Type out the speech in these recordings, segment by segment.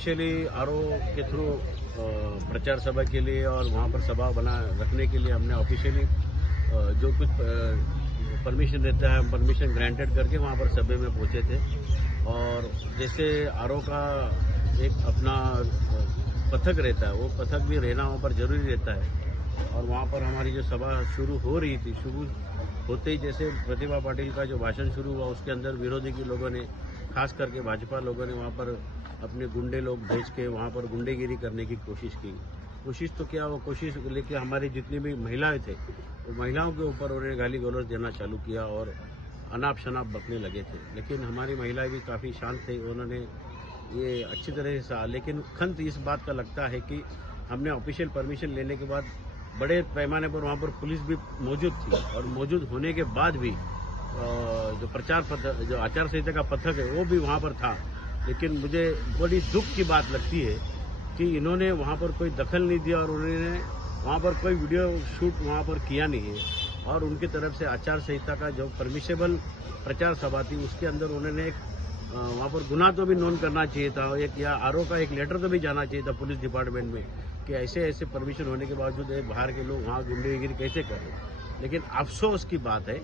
Officially RO के through प्रचार सभा के लिए और वहाँ पर सभा बना रखने के लिए हमने ऑफिशियली जो कुछ परमिशन देता है परमिशन ग्रांटेड करके वहाँ पर सभा में पहुँचे थे। और जैसे आरओ का एक अपना पथक रहता है, वो पथक भी रहना वहाँ पर जरूरी रहता है। और वहाँ पर हमारी जो सभा शुरू हो रही थी, शुरू होते ही जैसे प्रतिभा पाटिल का जो भाषण शुरू हुआ उसके अंदर विरोधी के लोगों ने, खास करके भाजपा लोगों ने वहाँ पर अपने गुंडे लोग भेज के वहाँ पर गुंडेगिरी करने की कोशिश की। कोशिश तो क्या, वो कोशिश लेके हमारी जितनी भी महिलाएं थे वो महिलाओं के ऊपर उन्होंने गाली गलौज देना चालू किया और अनाप शनाप बकने लगे थे। लेकिन हमारी महिलाएं भी काफ़ी शांत थे, उन्होंने ये अच्छी तरह से सहा। लेकिन खंत इस बात का लगता है कि हमने ऑफिशियल परमिशन लेने के बाद बड़े पैमाने पर वहाँ पर पुलिस भी मौजूद थी और मौजूद होने के बाद भी जो प्रचार पथक, जो आचार संहिता का पथक है वो भी वहाँ पर था। लेकिन मुझे बड़ी दुख की बात लगती है कि इन्होंने वहाँ पर कोई दखल नहीं दिया और उन्होंने वहाँ पर कोई वीडियो शूट वहाँ पर किया नहीं है। और उनकी तरफ से आचार संहिता का जो परमिशेबल प्रचार सभा थी उसके अंदर उन्होंने एक वहाँ पर गुनाह तो भी नोंद करना चाहिए था, एक या आरओ का एक लेटर तो भी जाना चाहिए था पुलिस डिपार्टमेंट में कि ऐसे ऐसे परमिशन होने के बावजूद बाहर के लोग वहाँ गुंडागिरी कैसे कर रहे हैं। लेकिन अफसोस की बात है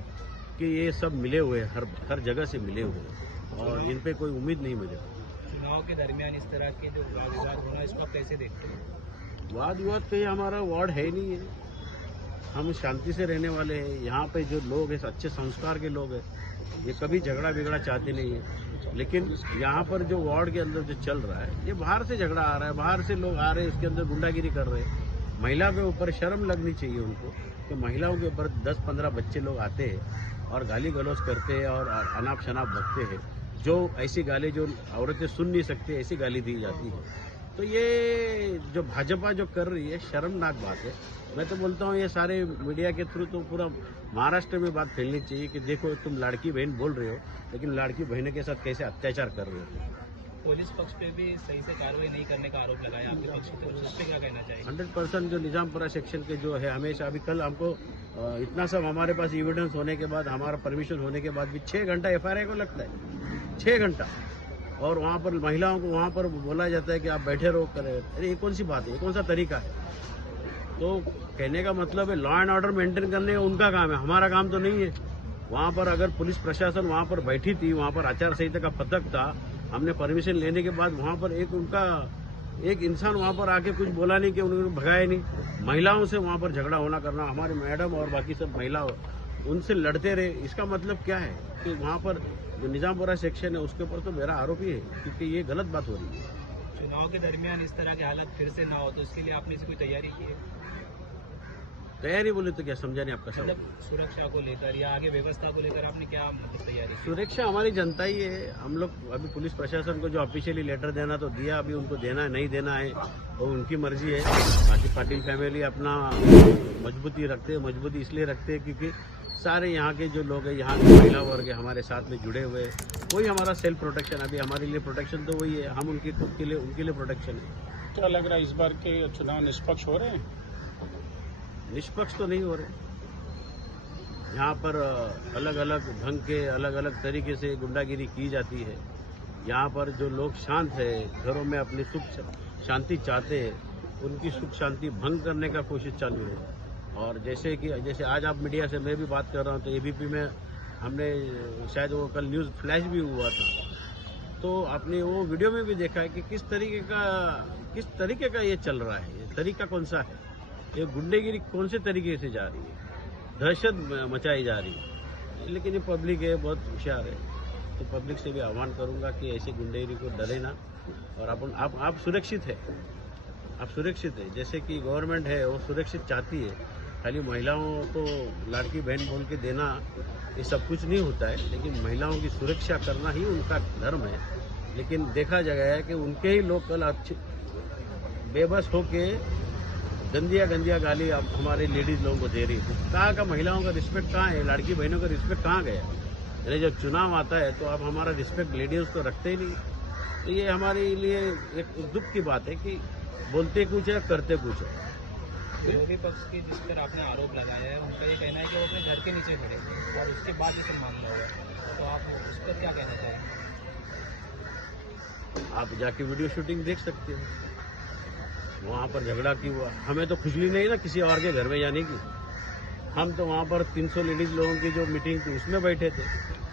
कि ये सब मिले हुए हैं, हर जगह से मिले हुए हैं और इन पे कोई उम्मीद नहीं मुझे। चुनाव के दरमियान इस तरह के जो विवाद होना, इसको आप कैसे देखते हैं? वाद विवाद तो ये हमारा वार्ड है नहीं है, हम शांति से रहने वाले हैं। यहाँ पे जो लोग हैं अच्छे संस्कार के लोग हैं, ये कभी झगड़ा बिगड़ा चाहते नहीं है। लेकिन यहाँ पर जो वार्ड के अंदर जो चल रहा है, ये बाहर से झगड़ा आ रहा है, बाहर से लोग आ रहे हैं, उसके अंदर गुंडागिरी कर रहे हैं। महिला के ऊपर शर्म लगनी चाहिए उनको कि महिलाओं के ऊपर 10-15 बच्चे लोग आते हैं और गाली गलौज करते हैं और अनाप शनाप बकते हैं। जो ऐसी गाली जो औरतें सुन नहीं सकती ऐसी गाली दी जाती है। तो ये जो भाजपा जो कर रही है शर्मनाक बात है। मैं तो बोलता हूँ ये सारे मीडिया के थ्रू तो पूरा महाराष्ट्र में बात फैलनी चाहिए कि देखो तुम लाड़की बहन बोल रहे हो लेकिन लाड़की बहनों के साथ कैसे अत्याचार कर रहे हो। पुलिस पक्ष पे भी सही से कार्रवाई नहीं करने का आरोप लगाया आपके पक्ष पे, उस पर क्या कहना चाहिए? 100% जो निजामपुरा सेक्शन के जो है हमेशा, अभी कल हमको इतना सब हमारे पास एविडेंस होने के बाद, हमारा परमिशन होने के बाद भी 6 घंटा एफआईआर को लगता है, 6 घंटा। और वहाँ पर महिलाओं को वहाँ पर बोला जाता है कि आप बैठे रहो करें। अरे ये कौन सी बात है, ये कौन सा तरीका है? तो कहने का मतलब है लॉ एंड ऑर्डर मेंटेन करने का उनका काम है, हमारा काम तो नहीं है। वहाँ पर अगर पुलिस प्रशासन वहाँ पर बैठी थी, वहाँ पर आचार संहिता का पथक था, हमने परमिशन लेने के बाद वहाँ पर एक इंसान वहाँ पर आके कुछ बोला नहीं कि उन्होंने भगाया नहीं। महिलाओं से वहाँ पर झगड़ा होना करना, हमारे मैडम और बाकी सब महिला उनसे लड़ते रहे, इसका मतलब क्या है कि वहाँ पर जो निजामपुरा सेक्शन है उसके ऊपर तो मेरा आरोप ही है क्योंकि ये गलत बात हो रही है। चुनाव के दरमियान इस तरह के हालत फिर से ना हो तो इसके लिए आपने इसकी कोई तैयारी की है? तैयारी बोले तो क्या समझा नहीं आपका सवाल? मतलब सुरक्षा को लेकर या आगे व्यवस्था को लेकर आपने क्या मतलब तैयारी की? सुरक्षा हमारी जनता ही है। हम लोग अभी पुलिस प्रशासन को जो ऑफिशियली लेटर देना तो दिया, अभी उनको देना है नहीं देना है वो उनकी मर्जी है। बाकी पाटिल फैमिली अपना मजबूती रखते हैं, मजबूती इसलिए रखते हैं क्योंकि सारे यहाँ के जो लोग हैं, यहाँ के महिला वर्ग है हमारे साथ में जुड़े हुए हैं। वही हमारा सेल्फ प्रोटेक्शन, अभी हमारे लिए प्रोटेक्शन तो वही है, हम उनकी खुद के लिए उनके लिए प्रोटेक्शन है। क्या लग रहा है इस बार के चुनाव निष्पक्ष हो रहे हैं? निष्पक्ष तो नहीं हो रहे। यहाँ पर अलग अलग ढंग के अलग अलग तरीके से गुंडागिरी की जाती है। यहाँ पर जो लोग शांत है, घरों में अपनी सुख शांति चाहते हैं, उनकी सुख शांति भंग करने का कोशिश चालू है। और जैसे आज आप मीडिया से मैं भी बात कर रहा हूँ तो एबीपी में हमने शायद वो कल न्यूज़ फ्लैश भी हुआ था, तो आपने वो वीडियो में भी देखा है कि किस तरीके का ये चल रहा है। ये तरीका कौन सा है, ये गुंडेगिरी कौन से तरीके से जा रही है, दहशत मचाई जा रही है। लेकिन ये पब्लिक है, बहुत होशियार है, तो पब्लिक से भी आह्वान करूंगा कि ऐसे गुंडेगिरी को डरे ना। और आप सुरक्षित है, आप सुरक्षित है। जैसे कि गवर्नमेंट है वो सुरक्षित चाहती है, खाली महिलाओं को लाड़की बहन बोल के देना ये सब कुछ नहीं होता है, लेकिन महिलाओं की सुरक्षा करना ही उनका धर्म है। लेकिन देखा गया है कि उनके ही लोग कल बेबस होके गंदिया गाली हमारे लेडीज लोगों को दे रही है। कहाँ का महिलाओं का रिस्पेक्ट कहाँ है, लड़की बहनों का रिस्पेक्ट कहाँ गया? यानी जब चुनाव आता है तो आप हमारा रिस्पेक्ट लेडीज को रखते ही नहीं। तो ये हमारे लिए एक दुख की बात है कि बोलते कुछ है करते कुछ है। विरोधी पक्ष की जिस पर आपने आरोप लगाया है उनका ये कहना है कि वो अपने घर के नीचे खड़े थे और उसके बाद इसे मामला हुआ, तो आप उस पर क्या कहना चाहेंगे? आप जाके वीडियो शूटिंग देख सकते हो। वहाँ पर झगड़ा क्यों हुआ, हमें तो खुजली नहीं ना किसी और के घर में जाने की। हम तो वहाँ पर 300 लेडीज लोगों की जो मीटिंग थी उसमें बैठे थे।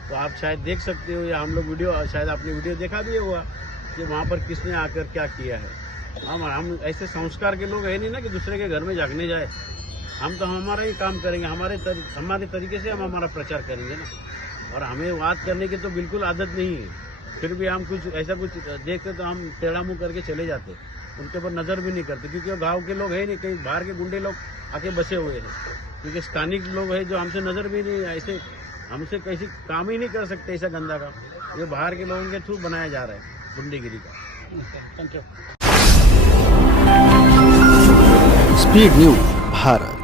तो आप शायद देख सकते हो, या हम लोग वीडियो, शायद आपने वीडियो देखा भी हुआ कि वहाँ पर किसने आकर क्या किया है। हम ऐसे संस्कार के लोग है नहीं ना कि दूसरे के घर में जागने जाए। हम तो हमारा ही काम करेंगे, हमारे तरीके से हम हमारा प्रचार करेंगे ना। और हमें बात करने की तो बिल्कुल आदत नहीं है, फिर भी हम कुछ ऐसा कुछ देखते तो हम टेढ़ा मुंह करके चले जाते, उनके ऊपर नजर भी नहीं करते, क्योंकि वो गांव के लोग है नहीं, कहीं बाहर के गुंडे लोग आके बसे हुए हैं। क्योंकि स्थानिक लोग हैं जो हमसे नजर भी नहीं, ऐसे हमसे कैसी काम ही नहीं कर सकते ऐसा गंदा काम। ये बाहर के लोगों के थ्रू बनाया जा रहा है गुंडेगिरी का। Thank you. Speed news Bharat.